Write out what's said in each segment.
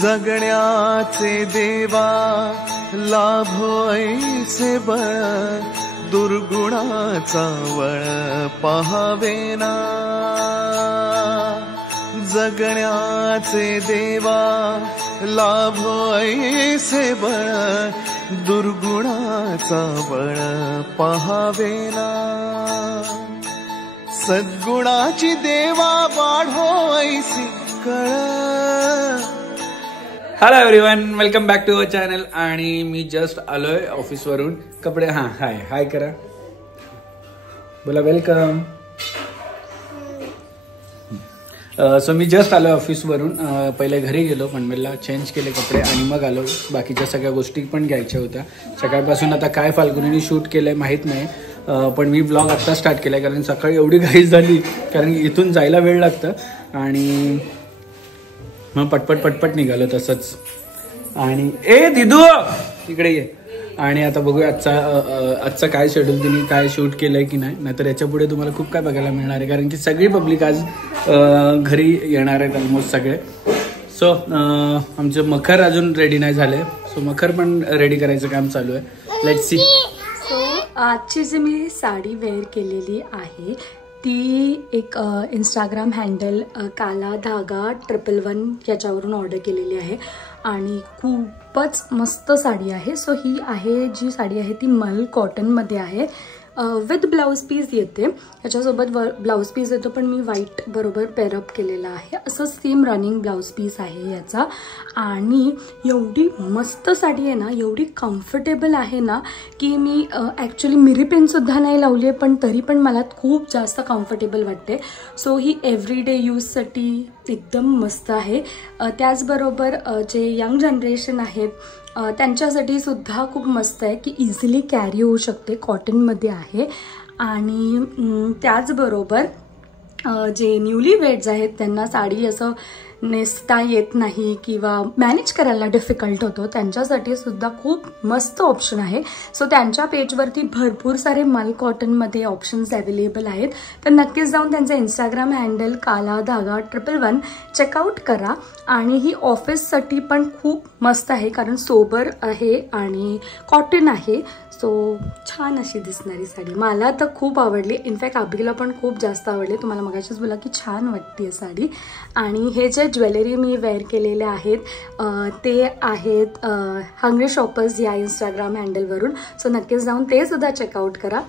जगण्याचे देवा लाभो ऐसे बळ, दुर्गुणाचा वळ पहावेना. जगण्याचे देवा लाभो ऐसे बळ, दुर्गुणाचा बळ पहावेना. सद्गुणाची देवा वाढो ऐसी कळ. Hello everyone, welcome back to our channel. आणि मी जस्ट आलोय ऑफिसवरून. कपडे हाय हाय करा, बोला वेलकम. सो मी जस्ट आलो ऑफिसवरून. पहिले घरी गेलो, पनवेलला चेंज केले कपडे आणि मग आलो. बाकीच्या सगळ्या गोष्टी पण घ्यायच्या होत्या. सकाळपासून आता काय फाल्गुनीने शूट केलंय माहीत नाही, पण मी ब्लॉग आत्ता स्टार्ट केलाय कारण सकाळी एवढी घाई झाली, कारण इथून जायला वेळ लागतं आणि मग पटपट निघालो तसंच. आणि ए दिदू इकडे ये. आणि आता बघूया आजचा काय शेड्यूल, तिने काय शूट केलंय की नाही. नाहीतर याच्या पुढे तुम्हाला खूप काय बघायला मिळणार आहे, कारण की सगळी पब्लिक आज घरी येणार आहेत ऑलमोस्ट सगळे. सो आमचे मखर अजून रेडी नाही झाले, सो मखर पण रेडी करायचं काम चालू आहे. Let's see. सो आजची जी मी साडी वेअर केलेली आहे ती एक इंस्टाग्राम हँडल काला धागा 111 याच्यावरून ऑर्डर केलेली आहे आणि खूपच मस्त साडी आहे. सो ही आहे जी साडी आहे ती मल कॉटनमध्ये आहे. विथ ब्लाऊज पीस येते, याच्यासोबत ब्लाऊज पीस येतो, पण मी व्हाईट बरोबर पेअरअप केलेला आहे. असं सेम रनिंग ब्लाऊज पीस आहे याचा. आणि एवढी मस्त साडी आहे ना, एवढी कम्फर्टेबल आहे ना की मी ॲक्च्युली मिरी पेनसुद्धा नाही लावली आहे, पण तरी पण मला खूप जास्त कम्फर्टेबल वाटते. सो ही एव्हरीडे यूजसाठी एकदम मस्त आहे. त्याचबरोबर जे यंग जनरेशन आहेत त्यांच्यासाठी सुद्धा खूप मस्त आहे की इझिली कॅरी होऊ शकते. कॉटनमध्ये आहे. आणि त्याचबरोबर जे न्यूली वेड्स आहेत त्यांना साडी असं नेसता येत नाही किंवा मॅनेज करायला डिफिकल्ट होतो, त्यांच्यासाठी सुद्धा खूप मस्त ऑप्शन आहे. सो त्यांच्या पेजवरती भरपूर सारे मल कॉटनमध्ये ऑप्शन्स अवेलेबल आहेत, तर नक्कीच जाऊन त्यांचं इंस्टाग्राम हँडल काला धागा 111 चेकआउट करा. आणि ही ऑफिससाठी पण खूप मस्त आहे, कारण सोबर आहे आणि कॉटन आहे. सो छान अशी दिसणारी साडी मला तर खूप आवडली. इनफॅक्ट अभिला पण खूप जास्त आवडली. तुम्हाला मगाशीच बोला की छान वाटते साडी. आणि हे जे ज्वेलरी मी वेअर केलेले आहेत ते आहेत हंग्री शॉपर्स या इंस्टाग्राम हँडलवरून. सो नक्कीच जाऊन ते सुद्धा चेकआउट करा.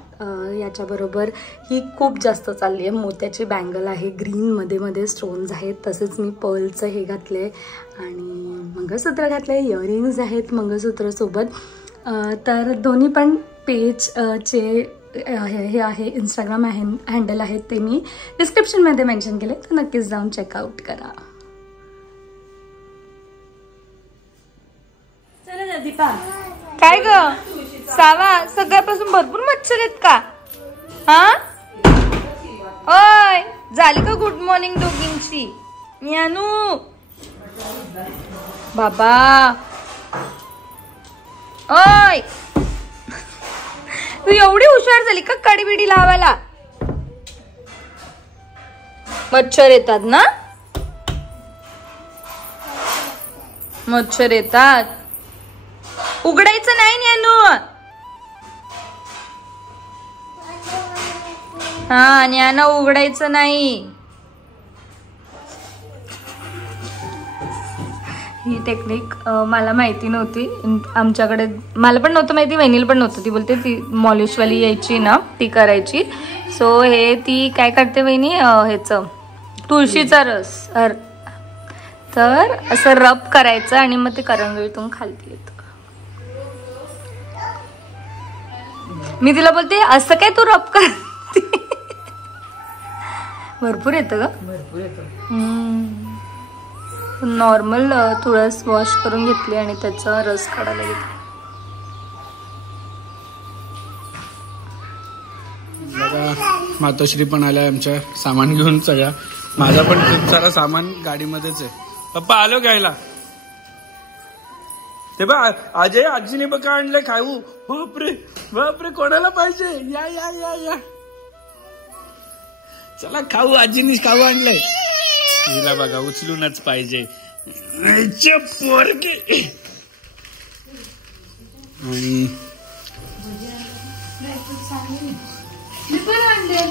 याच्याबरोबर ही खूप जास्त चालली आहे. मोत्याची बँगल आहे, ग्रीनमध्ये स्टोन्स आहेत, तसेच मी पर्लचं हे घातले आणि मंगळसूत्र घातले, इयरिंग्स आहेत मंगळसूत्रासोबत. तर दोन्ही पण पेजचे हे आहे इंस्टाग्राम हँडल आहेत ते मी डिस्क्रिप्शनमध्ये मेन्शन केले, तर नक्कीच जाऊन चेकआउट करा. चला दीपा. काय ग सावा, सगळ्यापासून भरपूर मच्छर आहेत का? हा ओय, झाली का गुड मॉर्निंग दोघींची? यानू बाबा ओय, तू एवढी हुशार झाली का कडी बिडी लावायला? मच्छर येतात ना, मच्छर येतात. उघडायचं नाही न्यानू. हा न्याना उघडायचं नाही. ही टेक्निक मला माहिती नव्हती. आमच्याकडे मला पण नव्हतं माहिती, वहिनीला पण नव्हतं. ती बोलते ती मॉलिशवाली यायची ना ती करायची. सो हे ती काय करते वहिनी, ह्याचं तुळशीचा रस तर असं रब करायचं आणि मग ते करंगळीतून खालती येतं. मी तिला बोलते असं काय तू रब करते. भरपूर येतं ग, भरपूर येतं. नॉर्मल तुळस वॉश करून घेतली आणि त्याचा रस काढायला घेतला. मातोश्री पण आल्या आमच्या सामान घेऊन. सगळ्या माझा पण खूप सारा सामान गाडीमध्येच आहे. पप्पा आलो घ्यायला. ते बा अजय आजीने बघा आणलंय खाऊ. बापरे बापरे, कोणाला पाहिजे? या या या या, चला खाऊ. आजीने खाऊ आणलंय. हिला बघा उचलूनच पाहिजे.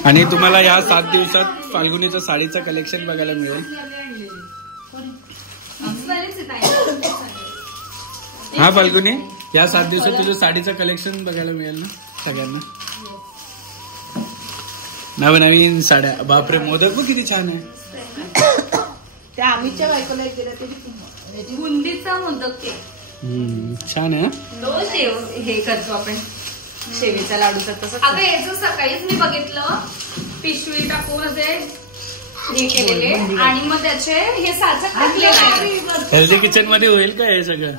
आणि तुम्हाला या 7 दिवसात फाल्गुनीचं साडीचं कलेक्शन बघायला मिळेल. हा फाल्गुनी, या 7 दिवसात तुझं साडीचं कलेक्शन बघायला मिळेल ना सगळ्यांना. नवीन साड्या. बापरे, मोदक पण किती छान आहे. त्या आम्हीच्या बायकोला बुंदीचा मोदक ते छान आहे. तो शेव हे करतो आपण शेवीचा लाडूचा तसं. अगं याचं सकाळीच मी बघितलं, पिशवी टाकून असे हे केलेले आणि मग त्याचे हे साचा टाकलेला. हेल्दी किचन मध्ये होईल का हे सगळं?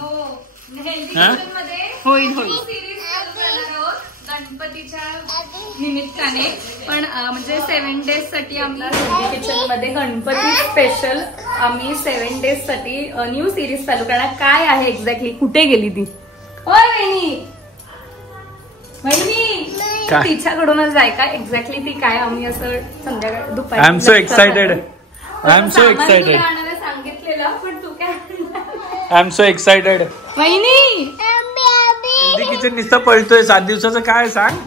हेल्दी किचन मध्ये होईल गणपतीच्या निमित्ताने. पण म्हणजे 7 डेज साठी आम्ही हेल्दी किचन मध्ये गणपती स्पेशल आम्ही 7 डेज साठी न्यू सिरीज चालू करणार. काय आहे एक्झॅक्टली, कुठे गेली ती? होय वहिनी तिच्याकडूनच आहे का एक्झॅक्टली ती काय? आम्ही असं संध्याकाळी दुपारी. I am so excited. सांगितलेलं पण तू काय? I am so excited. वहिनी हेल्दी किचन नुसतं पळतोय. 7 दिवसाचं काय सांग.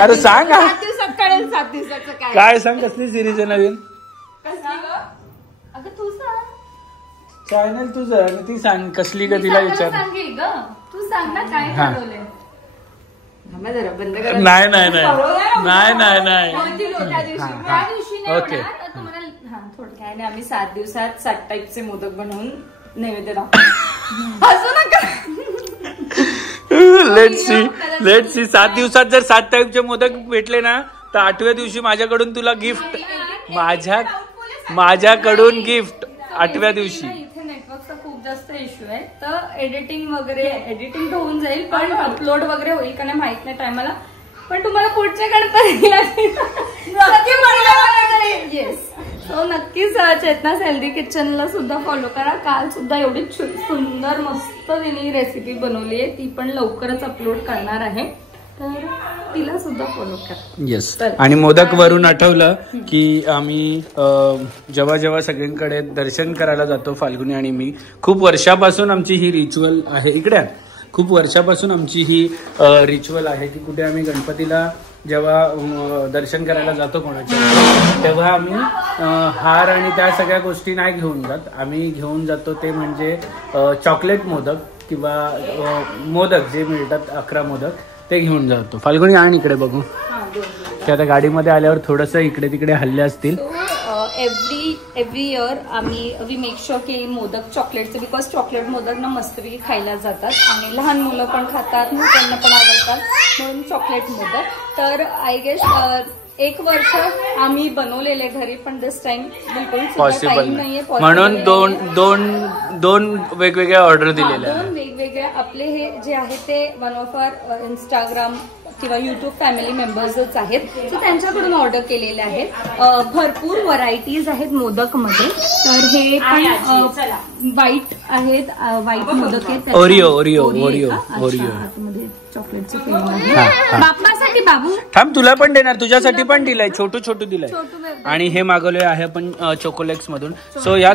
अरे सांग. 7 दिवसात कळेल. 7 दिवसाचं काय सांग. कसली सिरीज आहे नवीन? अगं तू सांग. चॅनल तुझं, ती सांग कसली का तिला विचार. सांगेल ग, तू सांग ना काय ठरवलंय. जरा बंद कर. नाही ओके. तुम्हाला थोडं काय नाही, आम्ही 7 दिवसात 7 टाईपचे मोदक बनवून नैवेद्य दाखवतो. हसू नका. लेट्स सी 7 दिवसात जर 7 टाईपचे मोदक भेटले ना तर 8व्या दिवशी माझ्याकडून तुला गिफ्ट. माझ्याकडून गिफ्ट 8व्या दिवशी. इथे नेटवर्कचा खूप जास्त इश्यू आहे, तर एडिटिंग तर होऊन जाईल, पण अपलोड वगैरे होईल का नाही माहित नाही टायमाला. पण तुम्हाला पुढच्या गणपतीला येस. सो नक्कीच चेतनास हेल्दी किचनला सुद्धा फॉलो करा. काल सुद्धा एवढी सुंदर मस्त तिने रेसिपी बनवली आहे, ती पण लवकरच अपलोड करणार आहे, तर तिला सुद्धा फॉलो करा. येस. आणि मोदक वरून आठवलं की आम्ही जेव्हा सगळ्यांकडे दर्शन करायला जातो, फाल्गुनी आणि मी, खूप वर्षापासून आमची ही रिच्युअल आहे. इकडे खूप वर्षापासून आमची ही रिच्युअल आहे की कुठे आम्ही गणपतीला जेव्हा दर्शन करायला जातो कोणाच्या, तेव्हा आम्ही हार आणि त्या सगळ्या गोष्टी नाही घेऊन जात. आम्ही घेऊन जातो ते म्हणजे चॉकलेट मोदक किंवा मोदक जे मिळतात 11 मोदक, ते घेऊन जातो. फाल्गुनी आणि इकडे बघू, ते आता गाडीमध्ये आल्यावर थोडस इकडे तिकडे हल्ले असतील. Every year we make sure की मोदक चॉकलेटचे, बिकॉज चॉकलेट मोदक ना मस्तपैकी खायला जातात आणि लहान मुलं पण खातात, त्यांना पण आवडतात, म्हणून चॉकलेट मोदक. तर आय गेस 1 वर्ष आम्ही बनवलेले घरी, पण दिस टाइम बिलकुल पॉसिबल नाहीये, म्हणून दोन वेगवेगळ्या ऑर्डर दिलेल्या. 2 वेगवेगळ्या. आपले हे जे आहे ते वन ऑफ आवर इंस्टाग्राम किंवा युट्यूब फॅमिली मेंबर्सच आहेत, सो त्यांच्याकडून ऑर्डर केलेले आहेत. भरपूर व्हरायटीज आहेत मोदक मध्ये. तर हे पण व्हाईट आहेत, व्हाईट मोदक आहेत. ओरिओ चॉकलेटचं फिलिंग आहे. बाप्पासाठी बाबू थांब, तुला पण देणार, तुझ्यासाठी पण दिलाय, छोटू दिलाय. आणि हे मागवले आहे आपण चोकोलेक्स मधून. सो या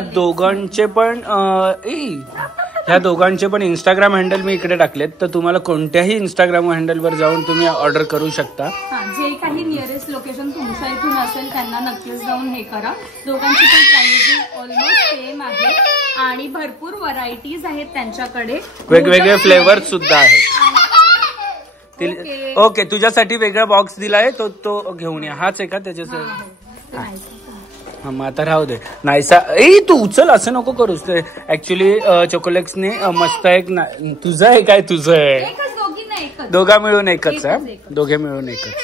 दोघांचे पण इंस्टाग्राम हँडल मी इकडे टाकलेत, तर तुम्हाला कोणत्याही इंस्टाग्राम हँडलवर जाऊन तुम्ही ऑर्डर करू शकता. जे काही नियरेस्ट लोकेशन तुमच्या इथून असेल त्यांना नक्कीच जाऊन हे करा. दोघांची पण प्राइसिंग ऑलमोस्ट सेम आहे आणि भरपूर व्हरायटीज आहेत त्यांच्याकडे, वेगवेगळे फ्लेवर सुद्धा आहेत. ओके, तुझ्यासाठी वेगळा बॉक्स दिलाय, तो घेऊन या. हाच आहे का त्याच्यासाठी? हा, मग आता राहू दे. नाहीसा तू उचल, असं नको करूस. ऍक्च्युली चोकोलेक्सने मस्त एक तुझं आहे काय, तुझं आहे, दोघा मिळून एकच आहे, दोघे मिळून एकच.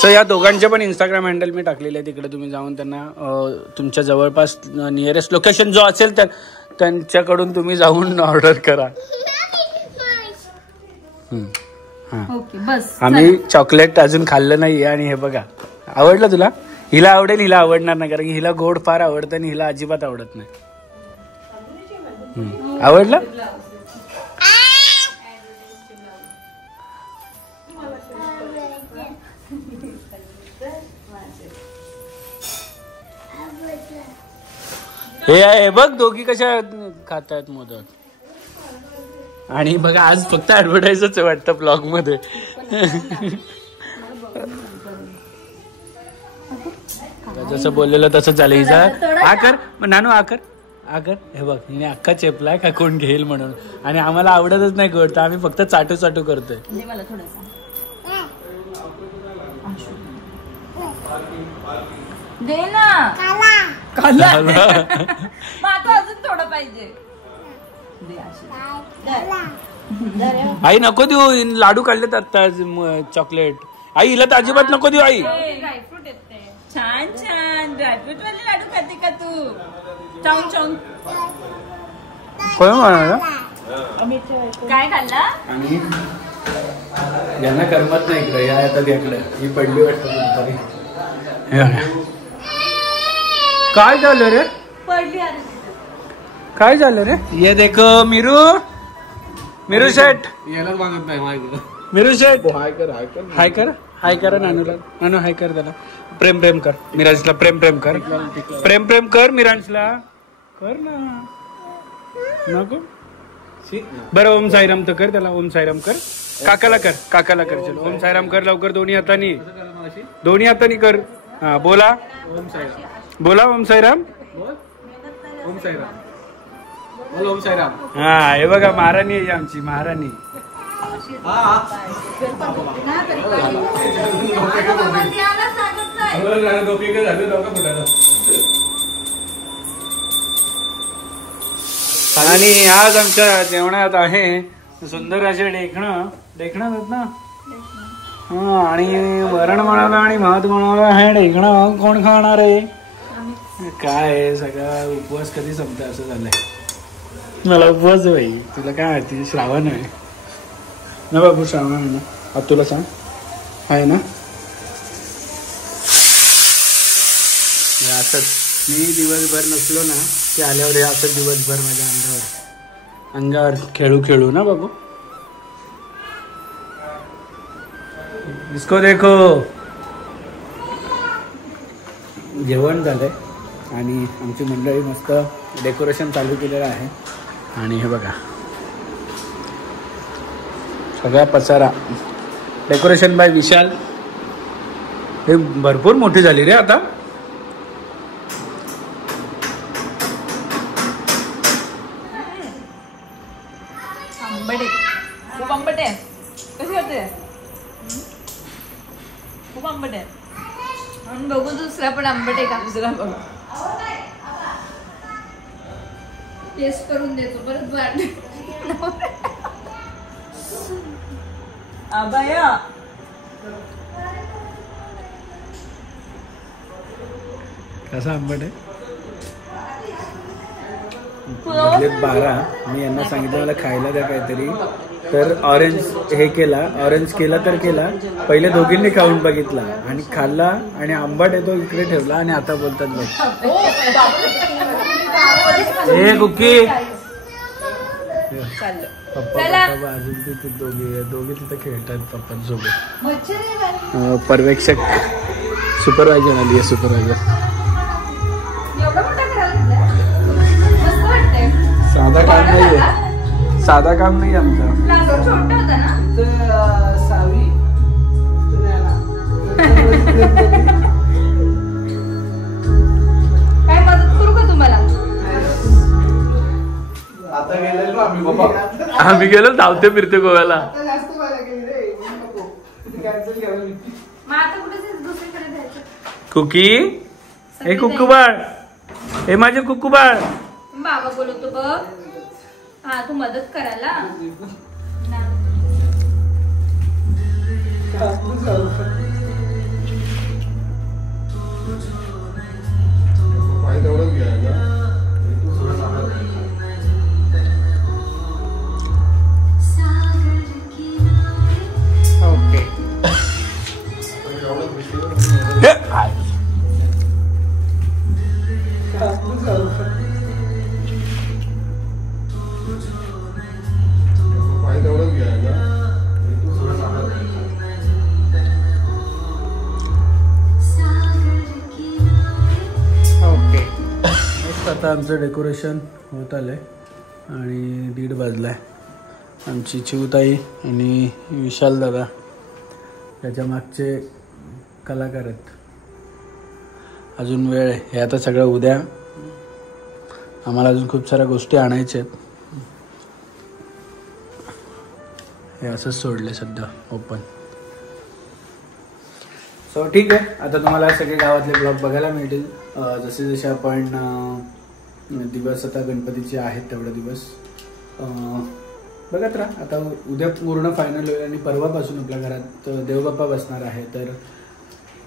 सो या दोघांचे पण इंस्टाग्राम हँडल मी टाकलेले आहे, तिकडे तुम्ही जाऊन त्यांना तुमच्या जवळपास नियरेस्ट लोकेशन जो असेल त्यांच्याकडून तुम्ही जाऊन ऑर्डर करा. आम्ही चॉकलेट अजून खाल्लं नाहीये आणि हे बघा, आवडलं तुला? हिला आवडेल, हिला आवडणार नाही, कारण की हिला गोड फार आवडतं आणि हिला अजिबात आवडत नाही. आवडलं? हे बघ दोघी कशा खातायत मोदक. आणि बघा आज फक्त ऍडव्हर्टाइजच वाटतं ब्लॉग मध्ये. जसं बोललेलं तसं झालं. हिचा हा कर नानू, हा कर, हा कर. हे बघ हिने अख्खा चेपलाय का कोण घेईल म्हणून. आणि आम्हाला आवडतच नाही गोड, तर आम्ही फक्त चाटू चाटू करतोय. दे ना काला अजून थोडं पाहिजे. आई नको देऊ, लाडू काढलेत आता चॉकलेट. आई हिला तर अजिबात नको देऊ. आई ड्रायफ्रूट येते. छान छान ड्रायफ्रूट वाले लाडू खाते का तू? चाऊन चाऊन कोण म्हणाला काय खाल्ला? आणि यांना करमत नाही इकडे. या आता इकडे ही पडली वाटतं. काय झालं रे? पडली. काय झालं रे? ये देखो मिरू, मिरू शेट यायला मागत नाही. मिरू शेट हाय कर, हाय कर, हाय कर, हाय करा नानूला. नानू हाय कर त्याला. प्रेम प्रेम कर मिरांशला. प्रेम प्रेम कर, प्रेम प्रेम कर मिरांशला. कर ना नको. बरं ओम साईराम तर कर त्याला. ओम साईराम कर. काकाला कर, काकाला कर. चलो ओम साईराम कर लवकर. दोन्ही हातानी, दोन्ही हातानी कर. हा बोला ओम साईराम. बोला ओम साईराम. ओम साईराम, बोल ओम साईराम. हा हे बघा महाराणी आहे आमची महाराणी. आणि आज आमच्या जेवणात आहे सुंदर असे ढेकणं. ढेकणं ना. हा आणि वरण बनवलं आणि भात बनवलं. हे ढेकणं कोण खाणार आहे? काय सगळा उपवास कधी संपत असं झालंय. मला उपवास भाई. तुला काय माहिती श्रावण आहे ना बाबू. श्रावण आहे ना. अब तुला सांग आहे ना. असंच मी दिवसभर नसलो ना की आल्यावर हे असं दिवसभर माझ्या अंगावर खेळू खेळू ना बाबू. इसको देखो. जेवण झालंय आणि आमची मंडळी मस्त डेकोरेशन चालू केलेलं आहे. आणि हे बघा सगळा पसारा. डेकोरेशन बाय विशाल. हे भरपूर मोठी झाली रे आता. आंबट आहे, खूप आंबट आहे. कशी होते? खूप आंबट आहे. म्हणून बघू दुसरा पण आंबट आहे का. दुसरा बघू टेस्ट करून देतो परत. वाट आबाया कसा आंबट आहे. 12 मी यांना सांगितलं मला खायला द्या काहीतरी. तर ऑरेंज हे केला. ऑरेंज केला तर केला. पहिले दोघींनी खाऊन बघितला आणि खाल्ला आणि आंबट येतो इकडे ठेवला. आणि आता बोलतात बघ हे कुकी. पप्पा अजून तिथे दोघे तिथे खेळतात पप्पांसोबत. पर्यवेक्षक सुपरवायझर आली आहे. सुपरवायझर साधा काम नाहीये. साधा काम नाही आमचं. सावी काय मदत करू का तुम्हाला? आता गेलेलो आम्ही बाबा. आम्ही गेलो धावते फिरते गोव्याला. मग आता कुठे दुसरीकडे जायचं? कुकी हे कुक्कू बाळ. हे माझे कुक्कू बाळ. बाबा बोलवतो बघ. हा तू मदत करायला. ओके ओके आता आमचं डेकोरेशन होत आलंय आणि 1:30 वाजलाय. आमची चिवताई आणि विशाल दादा याच्या मागचे कलाकार आहेत. अजून वेळ आहे. हे आता सगळं उद्या. आम्हाला अजून खूप साऱ्या गोष्टी आणायच्या आहेत. हे असंच सोडले सध्या ओपन. सो ठीक आहे. आता तुम्हाला सगळे गावातले ब्लॉग बघायला मिळतील. जसे जसे आपण दिवस आता गणपतीचे आहेत तेवढे दिवस बघत राहा. आता उद्या पूर्ण फायनल होईल आणि परवापासून आपल्या घरात देवबाप्पा बसणार आहे. तर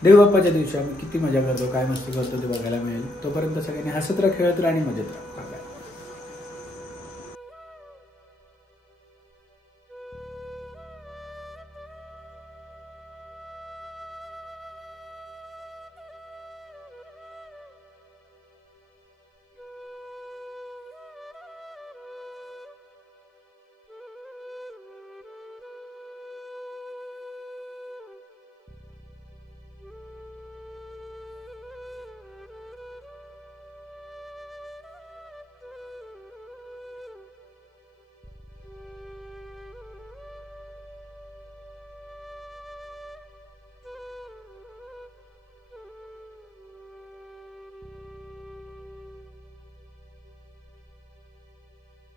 देवबाप्पाच्या दिवशी आम्ही किती मजा करतो, काय मस्ती करतो ते बघायला मिळेल. तोपर्यंत सगळ्यांनी हसत राहा, खेळत राहा आणि मजेत राहा.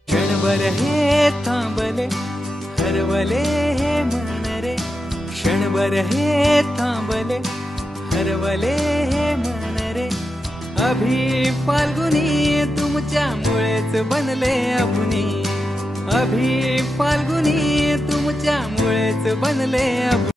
क्षणभर हे थांबले हरवले हे मन रे. क्षणभर हे थांबले हरवले हे मन रे. अभि फाल्गुनी तुमच्यामुळेच बनले अभुनी. अभि फाल्गुनी तुमच्यामुळेच बनले अभुनी.